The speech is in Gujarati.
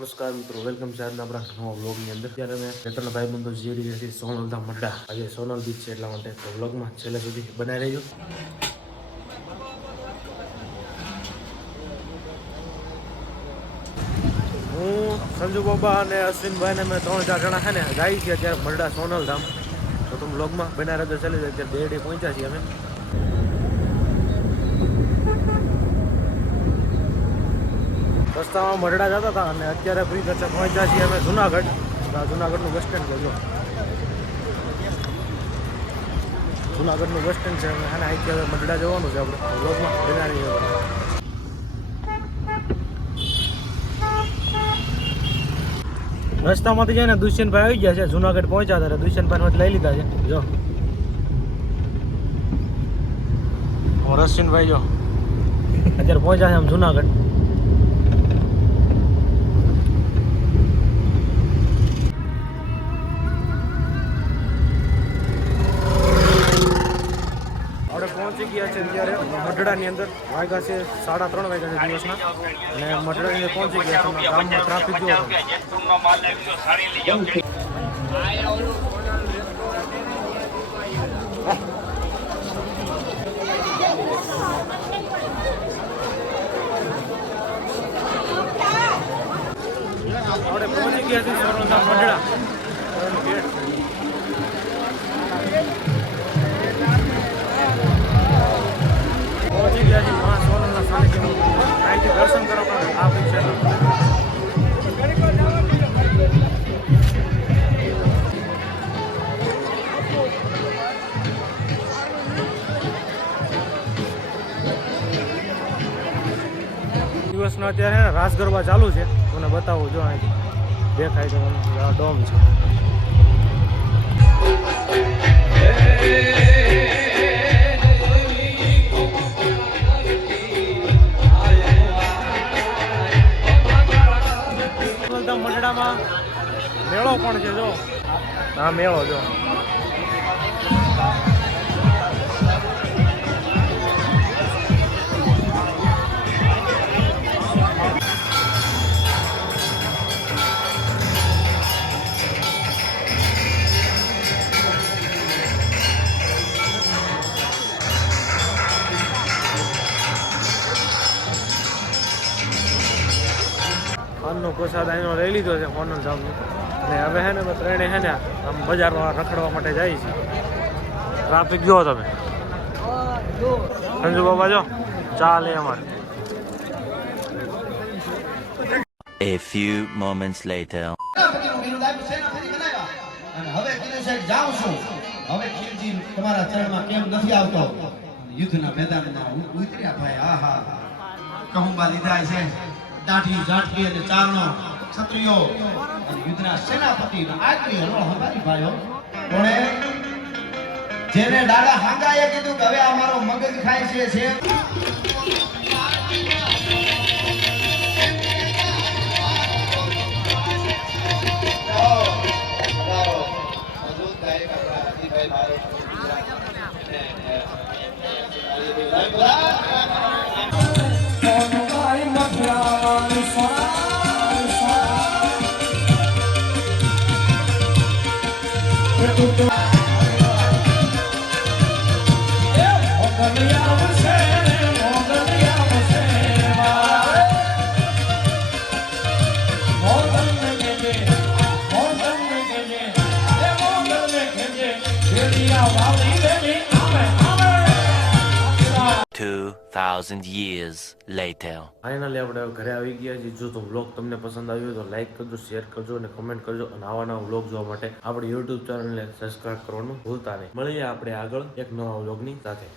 નમસ્કાર મિત્રો વેલકમ છે આજના આપણા નવા વ્લોગની અંદર. ત્યારે અમે નેત્રના ભાઈ બંધો જે રીતે સોનલ ધામ મડ્ડા આજે સોનલ બીચ છે એટલા માટે તો વ્લોગમાં છેલ્લે સુધી બનાવી રહેજો. હું સંજુ બાબા અને અશ્વિનભાઈ ને મેં ત્રણ ચાર જણા છે ને ગાઈ છે અત્યારે મરડા સોનલ ધામ. તો તમે વ્લોગમાં બનાવી રહેજો, ચાલી જાય, અત્યારે ડે પહોંચ્યા છીએ અમે. રસ્તામાં મરડા જતા હતા અને અત્યારે ફ્રી કરતા પહોંચ્યા છીએ અમે જુનાગઢ. જુનાગઢનું બસ સ્ટેન્ડ છે જુનાગઢનું બસ સ્ટેન્ડ છે અને આને અહીંથી હવે મરડા જવાનું છે આપણે. વ્લોગમાં બનાવી રસ્તામાંથી જાય ને દુષ્યંતભાઈ આવી ગયા છે, જુનાગઢ પહોંચ્યા ત્યારે દુષ્યંતભાઈ લઈ લીધા છે. જો. હું રશ્વિનભાઈ જો. અત્યારે પહોંચ્યા છે આમ જુનાગઢ. ગયા છે અત્યારે. મઢડાની અંદર વાગ્યા છે સાડા ત્રણ વાગ્યા છે દિવસના. અને મઢડાની અંદર પહોંચી ગયા છે. ગામમાં ટ્રાફિક આપણે પહોંચી ગયા છે સોનલના મઢડા. દિવસનો અત્યારે રાસ ગરબા ચાલુ છે. મને બતાવું જો અહીંથી દેખાય છે મને. આ ડોમ છે. મંડળામાં મેળો પણ છે, જો. હા મેળો, જો. અન્નનો પ્રસાદ અહીંનો લઈ લીધો છે કોનલ ધામનો અને હવે હે ને ત્રણે હે ને આમ બજારમાં રખડવા માટે જાય છે ટ્રાફિક જુઓ તમે. સંજુ બાબા જો ચાલે અમારે. A few moments later. હવે કીધું છે જાઉં છું. હવે ખીરજી તમારા ચરણમાં કેમ નથી આવતો? યુદ્ધના મેદાનમાં ઉતર્યા ભાઈ આહા. કહુંબા લીધા છે. દાઢી જાઠી અને ચારણો ક્ષત્રિયો યુદ્ધના સેનાપતિ આગવી હલો હમારી ભાઈઓ. કોણે જેને દાડા હાંગાએ કીધું કે હવે અમારો મગજ ખાય છે છે. મારો 2000 years later. ફાઇનલી આપણે ઘરે આવી ગયા છીએ. જો તો વ્લોગ તમને પસંદ આવ્યો તો લાઈક કરજો શેર કરજો અને કમેન્ટ કરજો. અને આવા નવા વ્લોગ જોવા માટે આપણે યુટ્યુબ ચેનલને સબસ્ક્રાઇબ કરવાનું ભૂલતા નહીં. મળીએ આપણે આગળ એક નવા વ્લોગની સાથે.